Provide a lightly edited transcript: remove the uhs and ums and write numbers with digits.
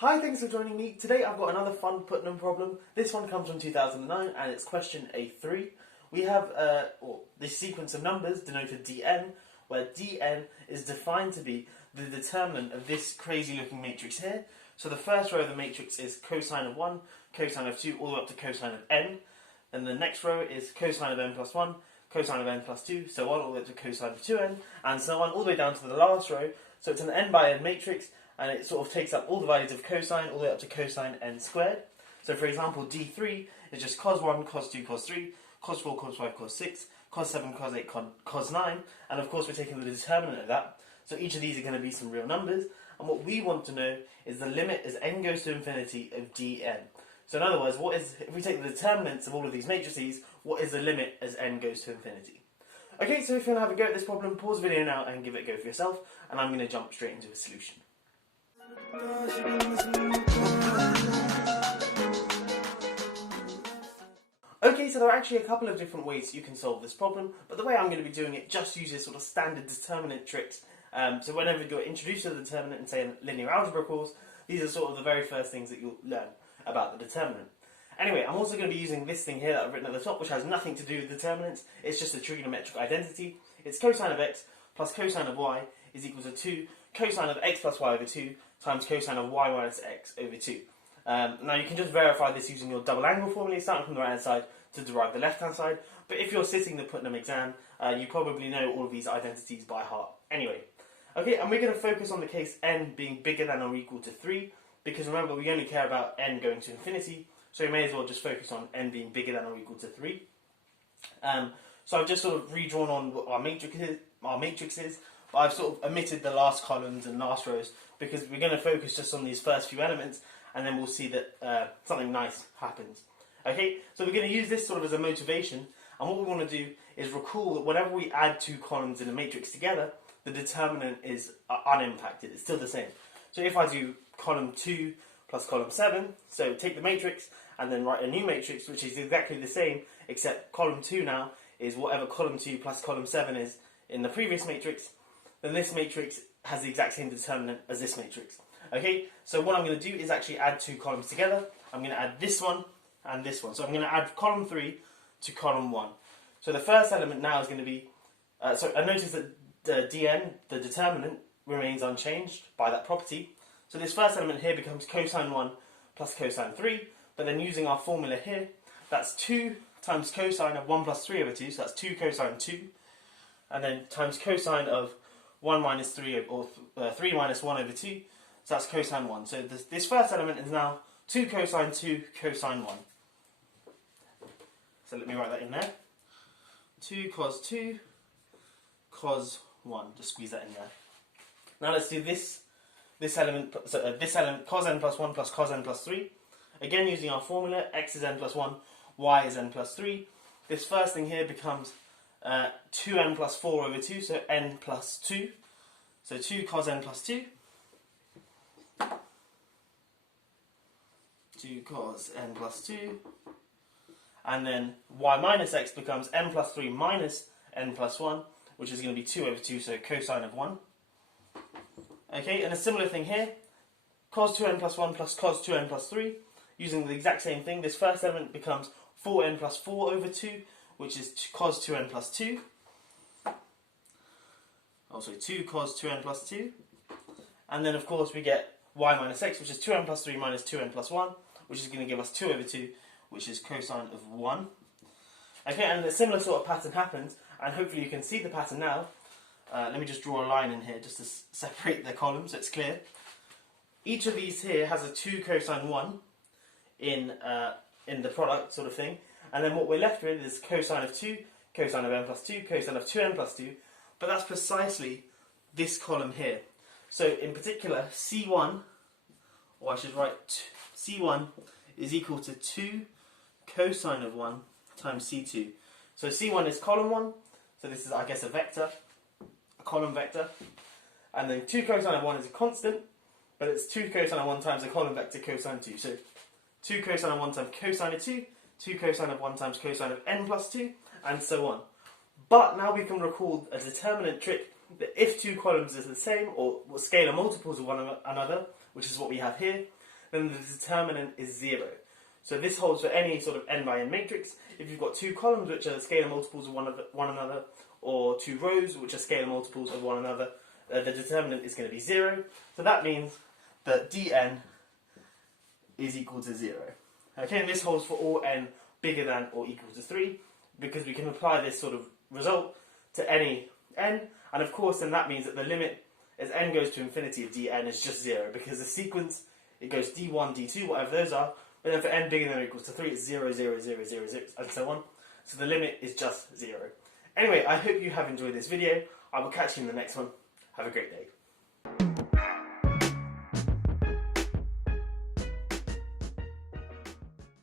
Hi, thanks for joining me. Today I've got another fun Putnam problem. This one comes from 2009 and it's question A3. We have this sequence of numbers denoted Dn, where Dn is defined to be the determinant of this crazy looking matrix here. So the first row of the matrix is cosine of 1, cosine of 2, all the way up to cosine of n. And the next row is cosine of n plus 1, cosine of n plus 2, so on, all the way up to cosine of 2n, and so on, all the way down to the last row. So it's an n by n matrix, and it sort of takes up all the values of cosine all the way up to cosine n squared. So for example, D3 is just cos 1, cos 2, cos 3, cos 4, cos 5, cos 6, cos 7, cos 8, cos 9, and of course we're taking the determinant of that. So each of these are going to be some real numbers, and what we want to know is the limit as n goes to infinity of Dn. So in other words, if we take the determinants of all of these matrices, what is the limit as n goes to infinity? Okay, so if you want to have a go at this problem, pause the video now and give it a go for yourself, and I'm going to jump straight into a solution. Okay, so there are actually a couple of different ways you can solve this problem, but the way I'm going to be doing it just uses sort of standard determinant tricks. So whenever you're introduced to the determinant in, say, a linear algebra course, these are sort of the very first things that you'll learn about the determinant. Anyway, I'm also going to be using this thing here that I've written at the top, which has nothing to do with determinants. It's just a trigonometric identity. It's cosine of x plus cosine of y is equal to 2 cosine of x plus y over 2 times cosine of y minus x over 2. Now you can just verify this using your double angle formula, starting from the right hand side to derive the left hand side. But if you're sitting the Putnam exam, you probably know all of these identities by heart. Anyway, okay, and we're going to focus on the case n being bigger than or equal to 3, because remember we only care about n going to infinity, so we may as well just focus on n being bigger than or equal to 3. So I've just sort of redrawn on what our matrix is, but I've sort of omitted the last columns and last rows because we're going to focus just on these first few elements, and then we'll see that something nice happens. Okay, so we're going to use this sort of as a motivation, and what we want to do is recall that whenever we add two columns in a matrix together, the determinant is unimpacted, it's still the same. So if I do column 2 plus column 7, so take the matrix and then write a new matrix which is exactly the same, except column 2 now is whatever column 2 plus column 7 is in the previous matrix, then this matrix has the exact same determinant as this matrix. Okay, so what I'm going to do is actually add two columns together. I'm going to add this one and this one. So I'm going to add column 3 to column 1. So the first element now is going to be, so I notice that the Dn, the determinant, remains unchanged by that property. So this first element here becomes cosine 1 plus cosine 3, but then using our formula here, that's 2 times cosine of 1 plus 3 over 2, so that's 2 cosine 2, and then times cosine of 1 minus 3, or 3 minus 1 over 2, so that's cosine 1. So this first element is now 2 cosine 2 cosine 1. So let me write that in there. 2 cos 2 cos 1. Just squeeze that in there. Now let's do this element, this element cos n plus 1 plus cos n plus 3. Again using our formula, x is n plus 1, y is n plus 3. This first thing here becomes 2n plus 4 over 2, so n plus 2. So 2 cos n plus 2. 2 cos n plus 2. And then y minus x becomes n plus 3 minus n plus 1, which is going to be 2 over 2, so cosine of 1. Okay, and a similar thing here, cos 2n plus 1 plus cos 2n plus 3, using the exact same thing. This first element becomes 4n plus 4 over 2, which is cos 2n plus 2. Also 2 cos 2n plus 2. And then of course we get y minus x, which is 2n plus 3 minus 2n plus 1, which is going to give us 2 over 2, which is cosine of 1. Okay, and a similar sort of pattern happens, and hopefully you can see the pattern now. Let me just draw a line in here just to separate the columns so it's clear. Each of these here has a 2 cosine 1 in the product sort of thing, and then what we're left with is cosine of 2, cosine of n plus 2, cosine of 2n plus 2, but that's precisely this column here. So in particular, C1, or I should write C1 is equal to 2 cosine of 1 times C2. So C1 is column 1, so this is, I guess, a vector, a column vector, and then 2 cosine of 1 is a constant, but it's 2 cosine of 1 times a column vector cosine 2. So 2 cosine of 1 times cosine of 2, 2 cosine of 1 times cosine of n plus 2, and so on. But now we can recall a determinant trick that if two columns are the same, or scalar multiples of one another, which is what we have here, then the determinant is 0. So this holds for any sort of n by n matrix. If you've got two columns which are scalar multiples of one another, or two rows which are scalar multiples of one another, the determinant is going to be 0. So that means that dn is equal to 0. Okay, and this holds for all n bigger than or equal to 3, because we can apply this sort of result to any n, and of course then that means that the limit as n goes to infinity of dn is just 0, because the sequence, it goes d1, d2, whatever those are, but then for n bigger than or equals to 3, it's 0, 0, 0, 0, 0, and so on. So the limit is just 0. Anyway, I hope you have enjoyed this video. I will catch you in the next one. Have a great day.